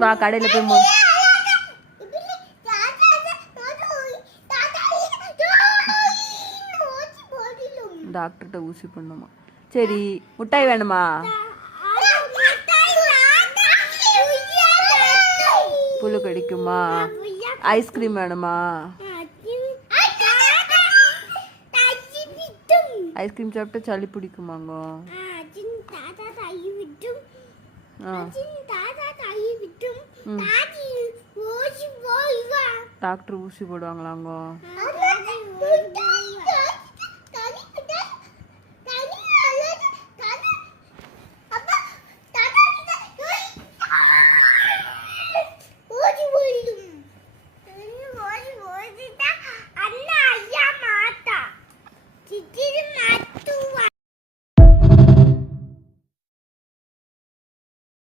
வா கடையில் போய் டாக்டர்கிட்ட ஊசி பண்ணுமா? சரி, முட்டாய் வேணுமா? புழு கடிக்குமா? ஐஸ்கிரீம் வேணுமா? ஐஸ்கிரீம் சாப்பிட்டா சளி பிடிக்குமாங்க? டாக்டர் ஊசி போடுவாங்களாங்க?